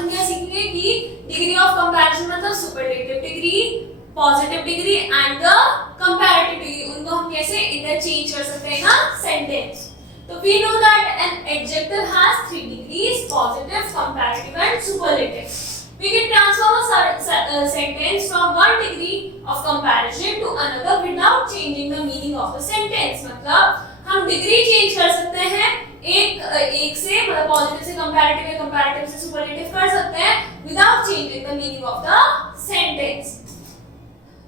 हम क्या सीखेंगे कि डिग्री ऑफ कंपैरिजन मतलब superlative degree, positive degree and the comparative degree, उनको हम कैसे इंटरचेंज कर सकते हैं ना सेंटेंस। तो we know that an adjective has 3 degrees: positive, comparative and superlative. We can transform a sentence from one degree of comparison to another without changing the meaning of the sentence. मतलब हम degree change कर सकते हैं, एक से मतलब positive से comparative या कंपैरेटिव से सुपरलेटिव कर सकते हैं without changing the meaning of the sentence.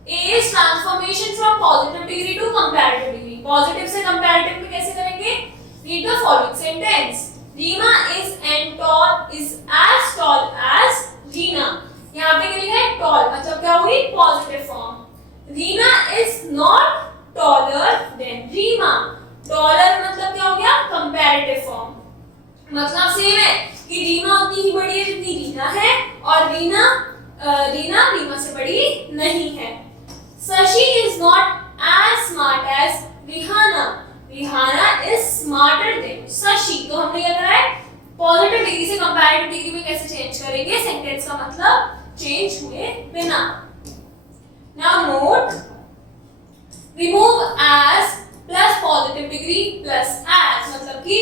A is transformation from positive degree to comparative degree. Positive से कंपैरेटिव में कैसे करेंगे? Read the following sentence. Reema is as tall as Reena. यहाँ पे क्या लिखा है? Tall मतलब क्या हुई? Positive form. Reena is not taller than Reema. Taller मतलब क्या हो गया? Comparative form. मतलब सेम है कि रीमा उतनी ही बड़ी है जितनी रीना है और रीमा से बड़ी नहीं है। Sashi is not as smart as Rihanna. Rihanna is smarter than Sashi. तो हमने क्या करा है? पॉजिटिव डिग्री से कंपैरेटिव डिग्री में कैसे चेंज करेंगे? सेंटेंस का मतलब चेंज हुए बिना। Now note, remove as plus positive degree plus as मतलब कि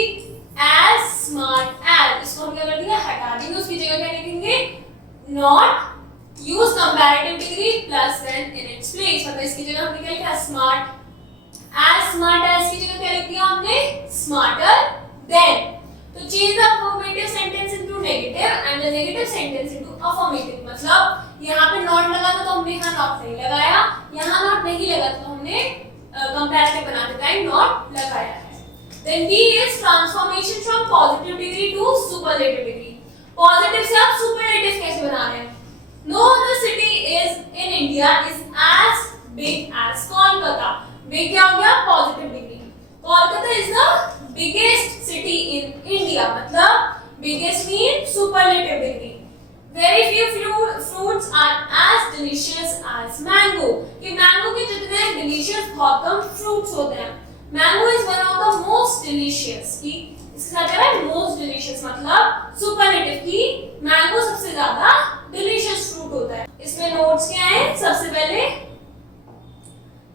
as smart as, इसको हम क्या कर देंगे? हटा देंगे, उसकी जगह क्या लिखेंगे? Not use comparative degree plus then in its place, मतलब इसकी जगह हमने क्या लिखा? Smart as की जगह क्या लिख दिया हमने? Smarter than. तो change the affirmative sentence into negative and the negative sentence into affirmative. मतलब यहाँ पे not लगा था तो हमने यहाँ not नहीं लगाया, यहाँ not नहीं लगा तो हमने comparative बनाते टाइम not लगाया है। Then B is transformation from positive degree to superlative degree. Positive से आप superlative कैसे बना रहे हैं? No other city is in India is as big as Kolkata. Big क्या हो गया? Positive degree. Kolkata is the biggest city in India. मतलब biggest means superlative degree. Very few fruits are as delicious as mango. कि mango के जितने delicious बहुत कम fruits होते हैं. Mango is one of the most delicious. कि इसके साथ क्या है? Most delicious मतलब superlative की mango सबसे ज़्यादा delicious fruit होता है। इसमें notes क्या हैं? सबसे पहले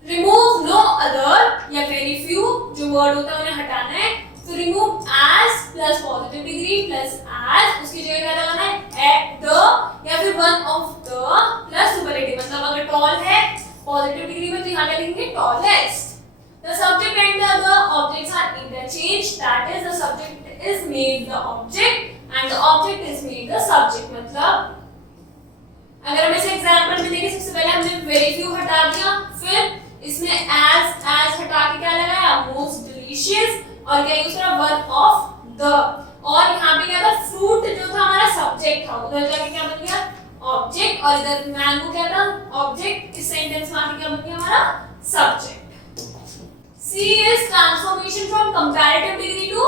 remove no other या very few जो word होता है उन्हें हटाना है। तो remove as plus positive degree plus as, उसकी जगह क्या लगाना है? at the या फिर one of the plus superlative, मतलब अगर tall है positive degree में तो यहाँ क्या लिखेंगे? tallest. The subject and the other objects are interchanged. That is, the subject is made the object and the object is made the subject. मतलब अगर हम इसे एग्जाम्पल में देखें, सबसे पहले हमने very few हटा दिया, फिर इसमें as हटा के क्या लगाया? most delicious और क्या यूज करा? one of the, और यहाँ पे क्या था? fruit जो था हमारा सब्जेक्ट था, उधर जाके क्या बन गया? ऑब्जेक्ट, और इधर मैंगो क्या था? ऑब्जेक्ट। इस सेंटेंस में आके क्या बन गया हमारा? Subject. C is transformation from comparative degree to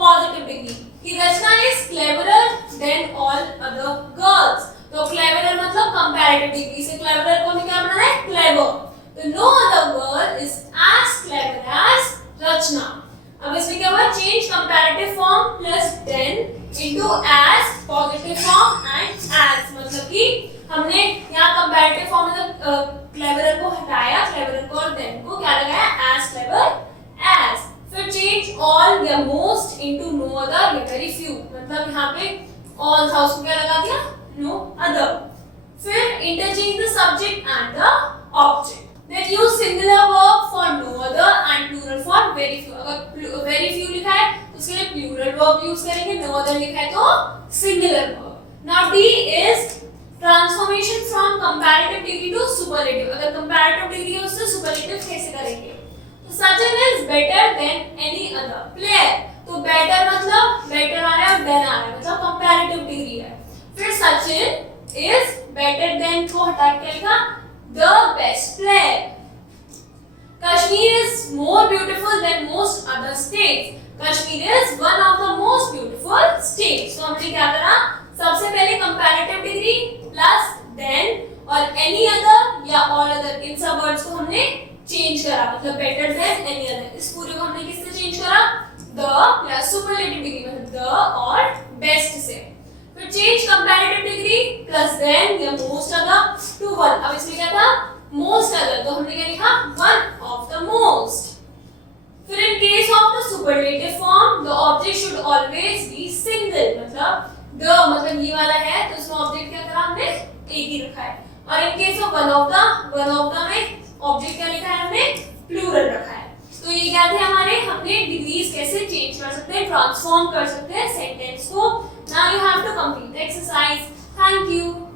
positive degree. कि रचना is cleverer than all other girls. तो cleverer मतलब comparative degree से cleverer को हमें क्या बनाना है? clever. तो no other girl is as clever as रचना. अब इसमें क्या हुआ? change comparative form plus then into as, positive form and as, मतलब कि हमने यहाँ comparative form मतलब cleverer को हटाया, cleverer को और then को क्या लगाया? as clever as. फिर change all या most into no other या very few, मतलब यहाँ पे all था उसको क्या लगा दिया? no other. फिर interchange the subject and the object. Then use singular verb for no other and plural for very few. अगर very few लिखा है तो उसके लिए plural verb use करेंगे, no other लिखा है तो singular verb. Now D is transformation from comparative degree to superlative. अगर comparative degree है उससे superlative कैसे करेंगे? तो Sachin is better than any other player. तो better मतलब better आ रहा है और than आ रहा है, मतलब comparative degree है। फिर Sachin is better than को हटा के लिखा the best player. Kashmir is more beautiful than most other states. Kashmir is one of the most beautiful states. तो हमने क्या करा? सबसे पहले comparative degree plus then और any other या all other, इन सब words को हमने change करा, मतलब better than any other. इस पूरे को हमने किससे change करा? The plus superlative degree मतलब the और best से. फिर change comparative प्लस देन या मोस्ट अदर टू वन। अब इसमें क्या था, मोस्ट अदर, तो हमने क्या लिखा, वन ऑफ द मोस्ट। फिर in case of the superlative form the object should always be single, मतलब द मतलब ये वाला है तो इसमें ऑब्जेक्ट क्या करा हमने, एक ही रखा है। और इन case of one of the में ऑब्जेक्ट क्या लिखा है हमने, प्लूरल रखा है। तो ये क्या थे हमारे, हमने डिग्रीज कैसे चेंज कर सकते हैं, ट्रांसफॉर्म कर सकते हैं सेंटेंस को। Now you have to complete the exercise. Thank you.